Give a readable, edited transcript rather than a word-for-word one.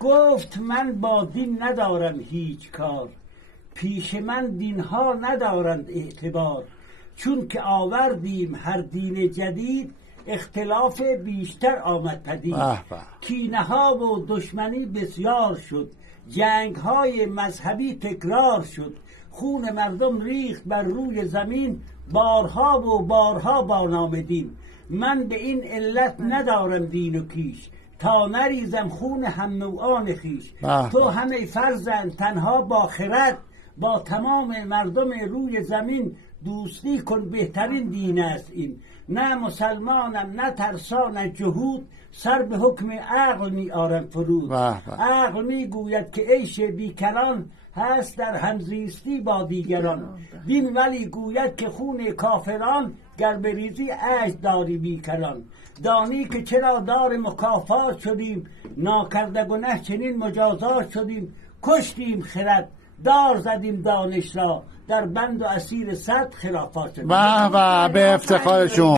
گفت من با دین ندارم هیچ کار، پیش من دینها ندارند اعتبار. چون که آوردیم هر دین جدید، اختلاف بیشتر آمد پدید. کینه ها و دشمنی بسیار شد، جنگ های مذهبی تکرار شد. خون مردم ریخت بر روی زمین، بارها و بارها با نام دین. من به این علت ندارم دین و کیش، تا نریزم خون هم نوعان خیش. تو همه فرزند تنها با خرد، با تمام مردم روی زمین دوستی کن، بهترین دین است این. نه مسلمانم نه ترسا نه جهود، سر به حکم عقل می آرم فرود. عقل می گوید که عیش بیکران، هست در همزیستی با دیگران. دین ولی گوید که خون کافران، گر بریزی اجر داری بیکران. دانی که چرا دار مکافات شدیم، ناکرده گنه چنین مجازات شدیم. کشتیم خرد دار زدیم دانش را، در بند و اسیر صد خرافات شدیم. به افتخارشون.